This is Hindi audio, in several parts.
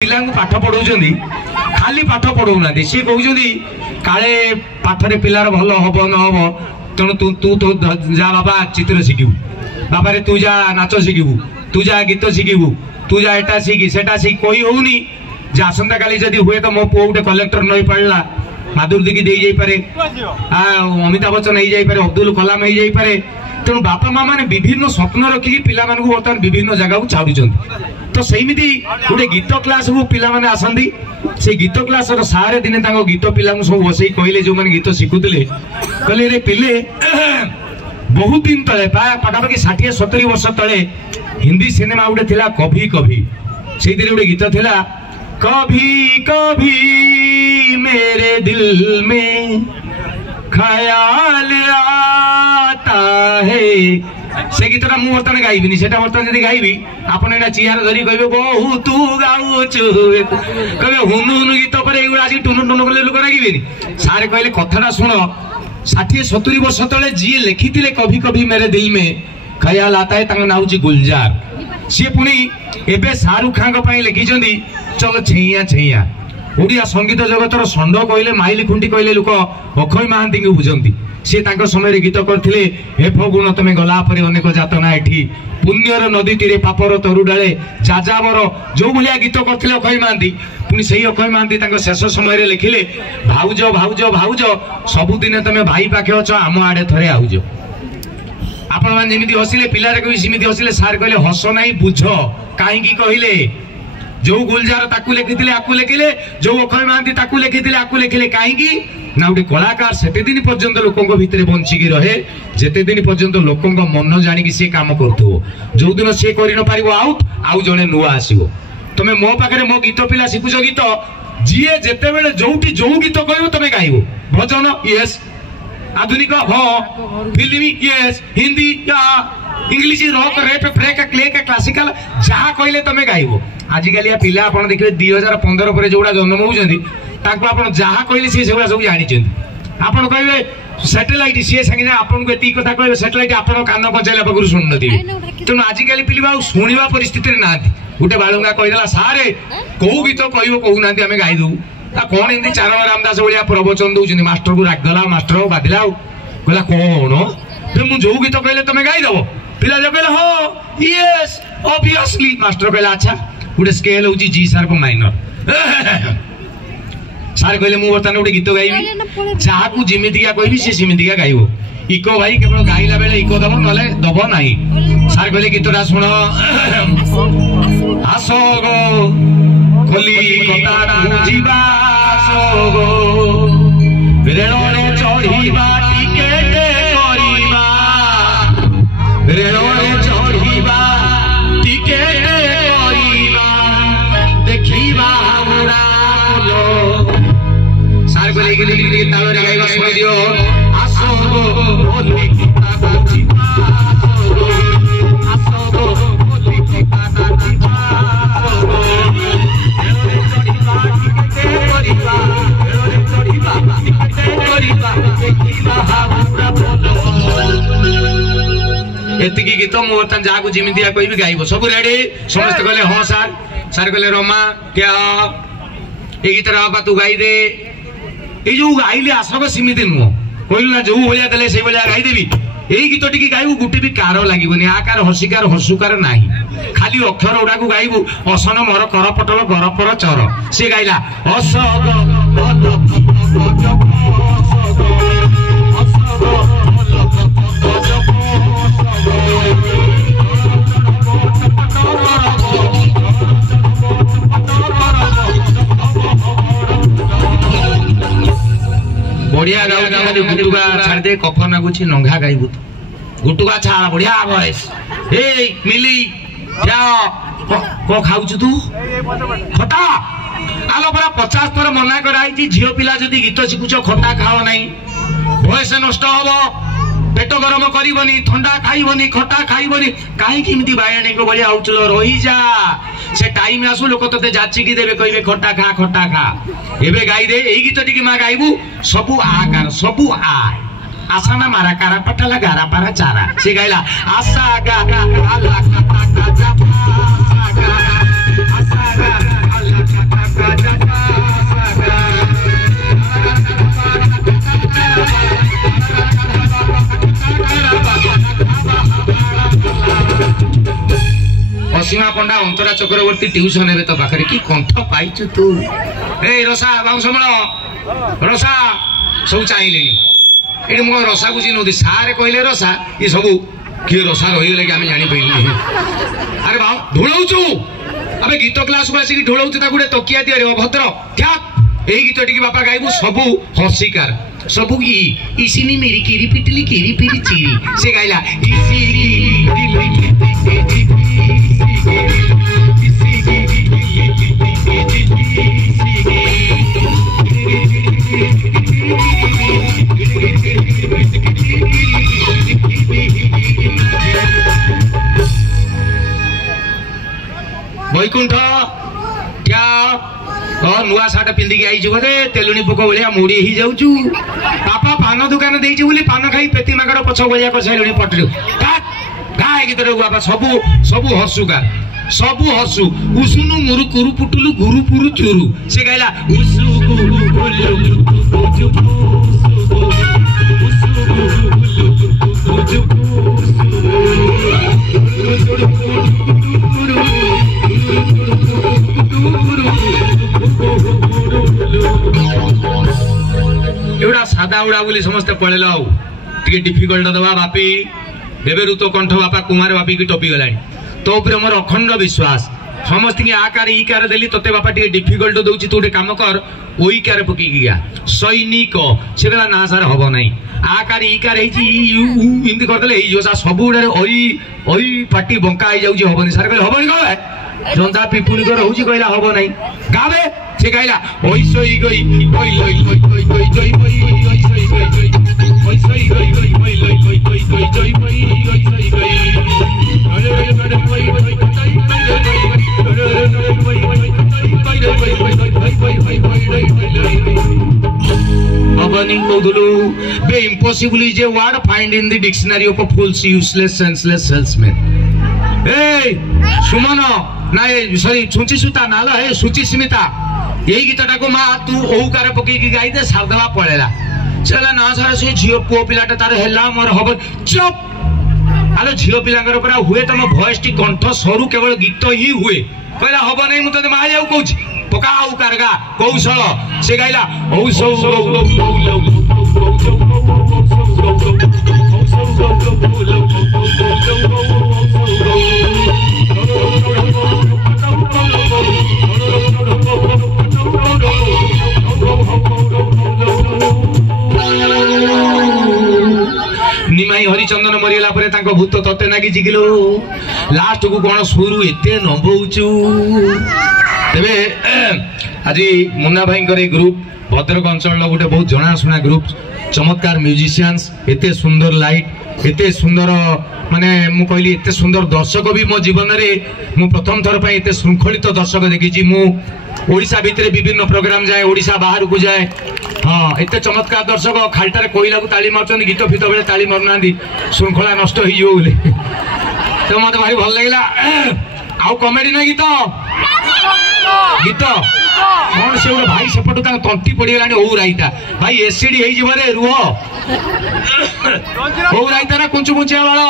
पिला पाठ पढ़ाऊँ खाली पाठ पढ़ाऊना सी कहते काले पाठरे पिलार भल हम न हम तेणु तू तू तो जा बाबा चित्र शिखिबू बाबा रे तू जा नाच शिखिबू तू जा गीत शिखिबू तू जा एटा शिखी सेटा शिख कही होनी जे आसंता काली जदि हुए तो मो पुओ गोटे कलेक्टर नहीं पड़ला माधुरी की दे जापे अमिताभ बच्चन हो जापे अब्दुल कलाम हो जापे तेणु बापा माँ मैंने विभिन्न स्वप्न रखिकी पिला बर्तमान विभिन्न जगह को छाड़ुं तो सेमती गोटे गीत क्लास को पिला माने आसंदी से गीत क्लास सारे दिन गीत पिला सब बस कहले जो मैंने गीत शिखुले कहले रे पिले बहुत दिन तले पाखापाखि 60-70 वर्ष तले हिंदी सिनेमा गोटे थिला कभी कभी से गोटे गीत थिला कभी कभी मेरे दिल में ख्याल आता है से गीतटा मु बर्तमान गाइबी से बर्तमान जब गाइबी आपन एटा चियार धरी कहबे बहु तू गाउछु कहबे हुनु हुनु गीत पर एगुड़ा आज टुनु टुनु करले लोक रागिबेनी सारे कहले कथाटा सुन 60-70 वर्ष तले जी लिखिथिले कभी कभी मेरे दिल में ख्याल आता है तांग नाउ जी गुलजार सी पुणी एबे शाहरुख खान पई लिखिचंदी चलो छैया छैया ओडिया संगीत जगतर षंड कहले माइली खुंटी कहले लोक अक्षय महांती को बुझंती सी तांको समय गीत करथिले हे फगुण तमे गला परे अनेक जातना एठी पुण्यर नदी तीरे पापर तरु डाले जाजावर जो भलिया गीत करथिले अक्षय महांती पुणी सही अक्षय महांती तांको शेष समय लिखिले भाउज भाउज भाउज सबुदिन तमे भाई पाखे अछ आम आडे थरे आउज आपण मान जेमिति हसिले पिलारे कहि सिमिति हसिले सार कहले हस नाही बुझ काहे की कहिले जो गुलजार ताकू लिखिथिले आकू लिखिले जो अक्षय महांती ताकू लिखिथिले आकू लिखिले काहे की ना गोटे कलाकार सेते दिन पर्यंत लोकों भितर बंचिकी रहे जेते दिन पर्यंत लोकों मन जानिकी सी काम करथो जो दिन सी करि न पारिबो आउट आउ जने नुआ आसीबो तमे मो पाखरे मो गीत पिला शिखुछ गीत जीए जेते बेले जोउटी जो गीत कहबो तमे गाइबो भजन यस आधुनिक हो फिल्मी यस हिंदी या इंग्लिश रॉक रैप फ्रेक क्लेक क्लासिकल जहाँ कहले तमे गाइबो आजिकल पिला आप देखिए 2015 पर जोड़ा जन्म होती जहाँ कहले सी सब जानी आप कहे सैटेलाइट सी सागे आपको ये कथा कहे सैटेलाइट आप कान बजाइला पाखु शुणु नी तेणु आजिकल पिला शुणा परिस्थिति ना गोटे बालुंगा कहीदेला सारे कौ गीत कह कहूना आम गाईदू कौन एमती चार रामदास भाया प्रवचन दौरान मास्टर को रागदेला मास्टर बाधिला कहला कौन मुझे जो गीत कहले तुम गाईदेव पिला जो कहले हाँ यस ऑब्वियसली मास्टर कहला अच्छा गोटे स्केल हूँ जी शार्प माइनर सार कहले मु बर्तमान गोटे गीत गाइबी जहाँ को जिमितिका कहबी सी सिमितिका गाइबो इको भाई केवल गाइला बेले इको दब नले दब नाही सार कहले गीतटा सुन आसो गो खोली कतारा जीवा आसो गो रेलरे चढ़ीबा टिकेट करिबा रेलरे चढ़ीबा टिकेट करिबा देखिबा हमरा सार को लेके ताल रे गाइबा सुन दियो आसो गो बोली कतारा जीवा आसो गो बोली कतारा जीवा एति गीत मुहूर्त जहाँ को जिमी दिया कह गाइब सब रेडी समस्त कहले हाँ सार सार कहले रमा क्या ये गीत बाबा तू गाई दे ये जो गाइले आसक सीमित नुह कहलु ना जो भाया देले से भाया गाईदेवी यही गीत टी गाइबू गोटे भी कार लगे आकार हसिकार हसुकार ना खाली अक्षर गुड़ा को गाइबू असन मर कर पटल गरपर चर सी गाइला बढ़िया गाँव गुटुका छाड़ दे कफ नागुची नंगा गाइबू गुटुका छाड़ बढ़िया वॉइस ए मिली क्या को खाउछु तू खटा आलो परा 50 थर मना कराई झियो पिला जदी गीत शिखुछ खटा खाओ नहीं वॉइस नष्ट हबो पेट गरम करिवनी ठंडा खाइबनी खटा खाइबनी काहे किमती बायणी को बलिया आउचलो रही जा से टाइम आसु लोक तते जाची की देबे कहबे खटा खा एबे गाई दे एई गीत टिकी मा गाइबू सबु आकार सबु आ आसाना मारा कारा पटला गारा पारा चारा से गाइला आसा गा आला खटा जा आसा गा आला सुभद्रा चक्रवर्ती ट्यूशन हे तो पाखरे की कंठ पाइछु तू ए रसा बाउसमळ रसा सब चाहिए ये मो रसा को चिन्ह सारे कहले रसा ये सब किए रसा रही कि आम जापारे अरे बा ढोलौचु अबे गीत क्लास को आसिक ढोलौचु गोटे तकिया दिया अभद्र क्या यही गीत टी बापा गायबू सबू हसिकार सबू इसिनी मेरी केरी पिटली केरी पिरी चिरी से गाइला वैकुंठ क्या नुआ सार्ट पिंधिक आई बोधे तेलुणी पोक भाया मुड़ी ही जाऊँ बापा पान दुकान देती बोली पान खाई पेती मागड़ पछ भाया कर सारे पटरी गाए गीत बापा सबू सबू हसुकार सबू हसु उसुनु मुरु कुरु पुटुलु गुरु पुरु चुरु से गाइला एवढा सादा उड़ा बोली समस्त पळेल आउ टिके डिफिकल्ट दबा बापी देबेरु तो कंठ बापा कुमार बापी की टपी गलानी तो ऊपर मोर अखंड विश्वास समस्त की आकार ई कार देली तते बापा टिके डिफिकल्ट दउची तू टे काम कर ओई कार पकी गया सैनिक सेला ना सार हबो नाही आकार ई कार हेची इंदी कर देले ई जोसा सब उडे ओई ओई पाटी बंका आई जाउची हबोनी सार कहले हबोनी कहले जनता पिपुनी कर होउची कहला हबो नाही गावे से कहला ओई सोई गई ओई लई गई गई गई जई गई ओई सोई गई गई ओई सोई गई गई ओई लई गई गई गई जई गई ओई सोई गई अरे अरे अरे ओई ओई अबनी कोदुलु बे impossible is a word find in the dictionary of fools useless senseless salesman ए सुमन ना सॉरी छुंची सुता नाला है सुची स्मिता यही गीतटा को माँ तू ओकार पकई गाई दे सारदवा पड़ेला चला ना सारा से झियो पुओ पिलाटा तार हेला मोर हब चुप आलो झियो पिलांगर पर हुए तम वॉइस टी कंठ सरू केवल गीत ही हुए कहला हब नहीं मु तते माया कहूची पका ओकार गा कौशल से गाइला औसौ निमाई हरिचंदन मरीगला परे तांको भूत तते नागी जिगिलो लास्ट को कोन सुरु एते नबौचु तेबे आज मुन्ना भाई करे ग्रुप भद्रक अंचल गोटे बहुत जनाशुना ग्रुप चमत्कार म्यूजिशियंस एते सुंदर लाइट एते सुंदर माने मु कहली एते सुंदर दर्शक भी मो जीवन रे मु प्रथम थर पे एते श्रृंखलित दर्शक देखिछि मु ओडिशा भितरे विभिन्न प्रोग्राम जाए ओडिशा बाहर को जाए हाँ एते चमत्कार दर्शक खालटार कोइला को ताली मारछन गीत फित बेले ताली मारनांदी श्रृंखला नष्ट होई जो बोले तो मते भारी भल लागला आउ कॉमेडी ना गीत गीत कौन से भाई सेपटू तंटी पड़गलानी ओ राइता भाई एसिडी हो रुह ओ राइता ना कुंचु कुंचिया बाल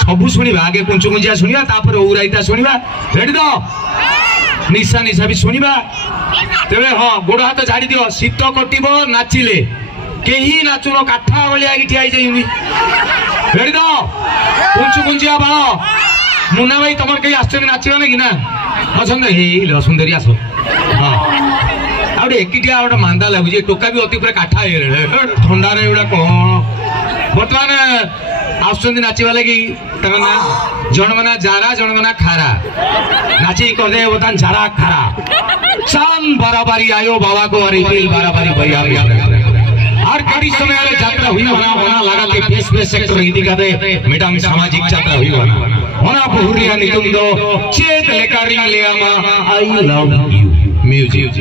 सबू शुणा आगे कुंचु कुंचिया शुणा तापर ओ राइता शुणा रेडी तो निशा निशा भी शुणा तेरे हाँ गोड़ हाथ झाड़ी दियो शीत कटिब नाचिले केही नाचुन काठा भाया ठिया रेडी तो कुंचु कुंचिया बाल मुन्ना भाई तुम कहीं आस नाचब ना कि ना अच्छा सुंदरी आस हाँ आउटे एकिटिया गोटे मांदा लगुच टोका भी अति पूरा काठा ठंडा गुड़ा कौन बर्तमान आसुच्च नाचवा लगी ना जन मना जारा जन मना खारा नाची करदे बर्तमान जारा खारा चान बाराबारी आयो बाबा को अरे बाराबारी भैया और कड़ी समय यात्रा हुई होना लगा के बेस बेस सेक्टर हिंदी का दे मैडम सामाजिक यात्रा हुई होना बहुरिया नितुम दो चेत लेकारिंग लेआमा आई लव यू म्यूजिक